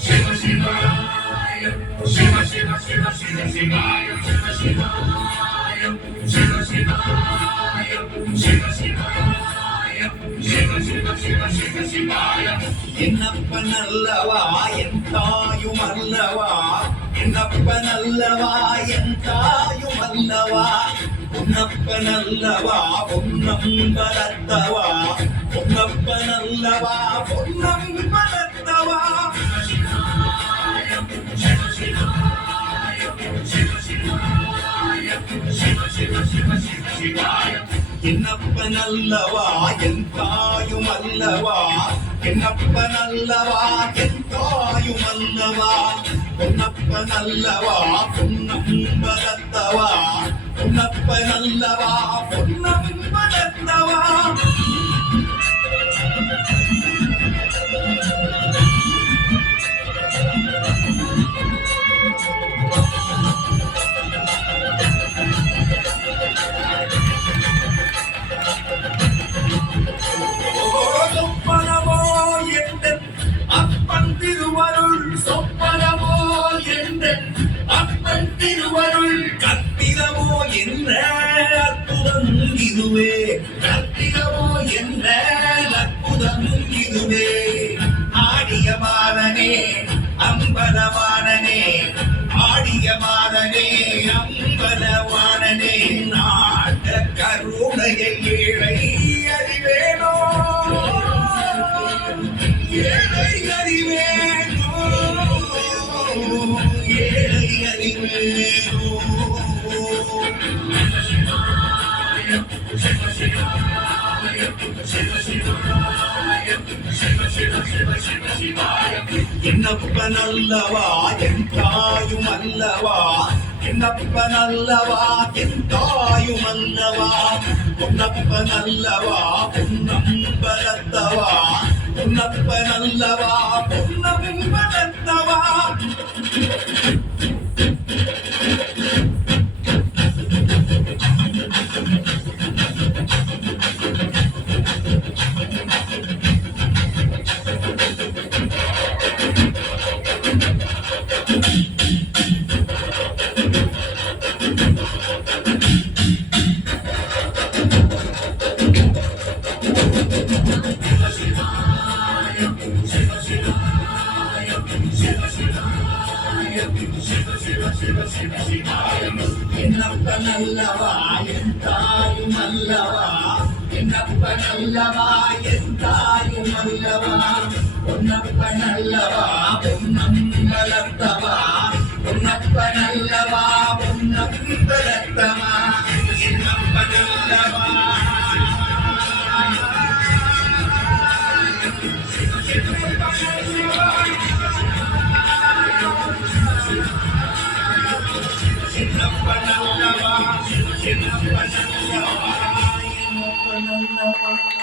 Shiva Shivaya, Shiva Shiva Shiva Shiva Shivaya, Shiva Shivaya, Shiva Shivaya, Shiva Shivaya, Shiva Shiva Shiva Shiva Shivaya. என்னப்பனல்லவா என் தாயும் அல்லவா, என்னப்பனல்லவா என் தாயும் அல்லவா, பொன்னப்பனல்லவா பொன்னம்பலத்தவா, பொன்னப்பனல்லவா பொன்னம்பலத்தவா. என்னப்பனல்லவா என் தாயும் அல்லவா, என்னப்பனல்லவா என் தாயும் அல்லவா, பொன்னப்பனல்லவா பொன்னம்பலத்தவா, பொன்னப்பனல்லவா பொன்னம்பலத்தவா. சொப்பனமோ எந்தன் அப்பன் திருவருள், சொப்பனமோ எந்தன் அப்பன் திருவருள், கற்பிதமோ என்ற அற்புதம் இதுவே, கற்பிதமோ என்ற அற்புதம் இதுவே. ஆடிய மாதனே அம்பலவானனே, ஆடிய மாதனே அம்பலவானனே, நாட்ட கருணையை ஏழை அறிவேனோ, ஏழை அறிவேனோ, ஏழை அறிவேனோ. என்னப்பனல்லவா என் தாயும் அல்லவா, என்னப்பனல்லவா என் தாயும் அல்லவா, பொன்னப்பனல்லவா பொன்னம்பலத்தவா, பொன்னப்பனல்லவா பொன்னம்பலத்தவா. என்னப்பனல்லவா என் தாயும் அல்லவா, என்னப்பனல்லவா என் தாயும் அல்லவா, பொன்னப்பனல்லவா பொன்னம்பலத்தவா, பொன்னப்பனல்லவா பொன்னம்பலத்தவா. என்னப்பனல்லவா என்னப்பனல்லவா, என்னப்பனல்லவா, என்னப்பனல்லவா.